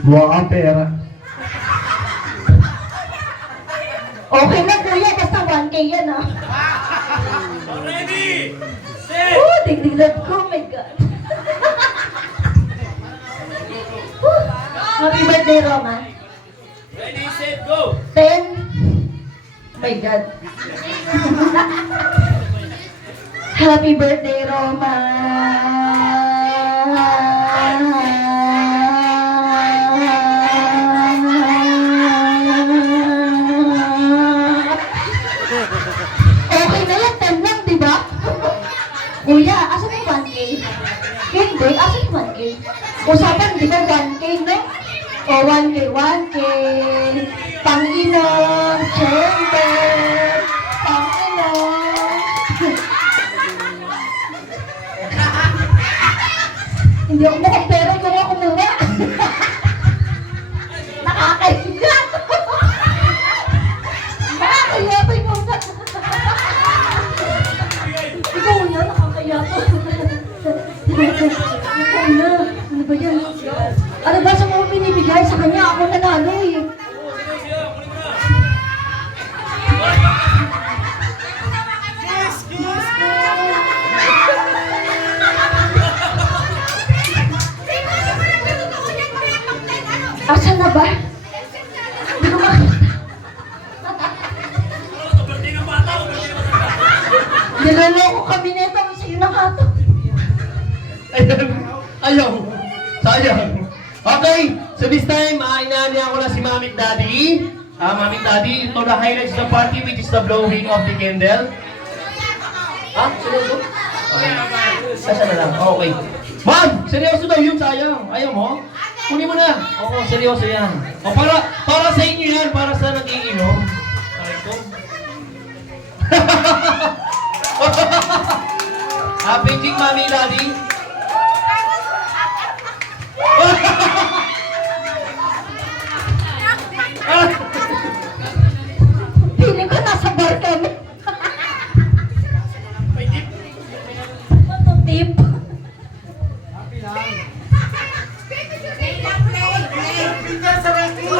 Buha kang pera. Okay na kuya, basta 1K yan ah. Ready? Set! Oh, digdiglad ko, oh my God. Happy birthday, Roman. Ready, set, go! 10. Oh my God. Happy birthday, Roman. Okay na yan, 10 lang, di ba? Kuya, asan yung 1K? Hindi, asan yung 1K? Usapan, di ba 1K, no? O, 1K, 1K. Pang-inom, syempre. Pang-inom. Hindi ako makapera, yung ako muna. Nakakahiya. Nakakahiya pa yung muna. Ikaw na, nakakaya ko. Ikaw na. Ano ba yan? Ano ba sa mga binibigay sa kanya? Ako nanalo eh. Asan na ba? Hindi ko makita. Birthday ng bata o birthday ng bata? Niloloko kami nito kung sa'yo nakato. Ayaw. Sayang. Okay, so this time, inaanihan ko na si Mami at Daddy. Mami at Daddy, ito the highlights of the party, which is the blowing of the candle. Seryoso? Okay. Sasa na lang. Okay. Ma'am, seryoso daw yun, sayang. Ayaw mo? Kunin mo na. Oo, seryoso yan. O, para sa inyo yan, para sa nag-iinom. Ito. Happy Jing, Mami, Daddy. Feeling ko nasa bar kami. May tip. Ano tip? Diba sabi ko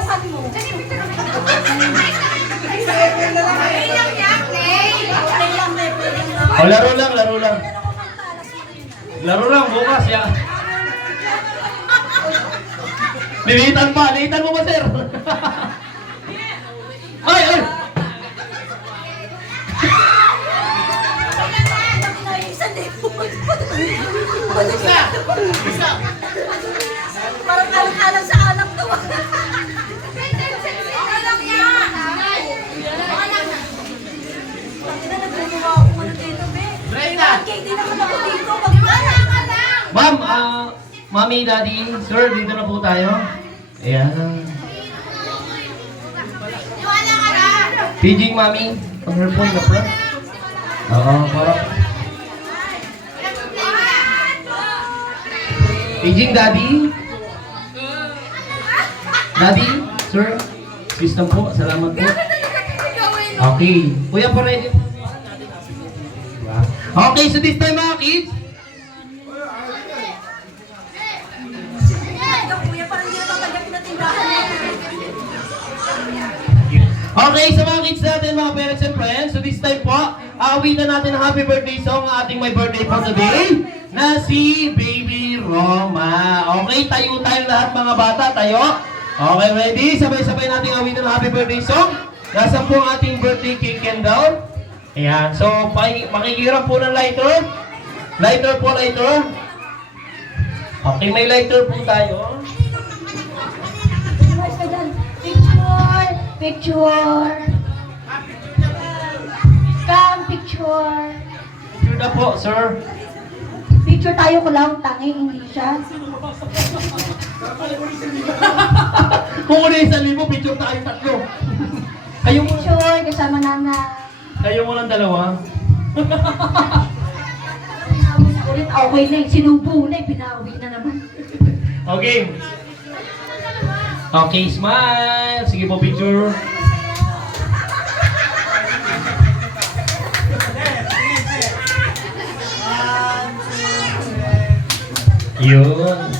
sa bukan mo? O, laro lang, laro lang. Laro lang, bukas ya. Lilitan pa, lilitan mo ba, sir? Ay, ay! Parang alang-alang sa anak to. Ma'am, Mami, Daddy, Sir, dito na po tayo. Ayan. Paging, Mami, on her point na front. Oo, parang. Paging, Daddy. Daddy, Sir, system po, salamat po. Okay. Kuya, pa ready. Okay, so this time mga kids, okay, sa mga kids natin, mga parents and friends, so this time po, aawitan natin ang happy birthday song ang ating my birthday for today, na si Baby Roma. Okay, tayo tayo lahat mga bata, tayo. Okay, ready? Sabay-sabay natin awitan ang happy birthday song. Nasaan po ang ating birthday cake and down? Ayan, so makikirap po ng lighter. Lighter po, lighter. Okay, may lighter po tayo. Picture! Picture! Come, picture! Picture na po, sir. Picture tayo ko lang, tangi, hindi siya. Kung una yung 1,000, picture tayo tatlo. Kayo mo, Picture, kasama nana. kayo mo lang dalawa. Ulit, okay na, sinubo na, binawi na naman. Okay. Okay, smile. Sige po, picture. Yun.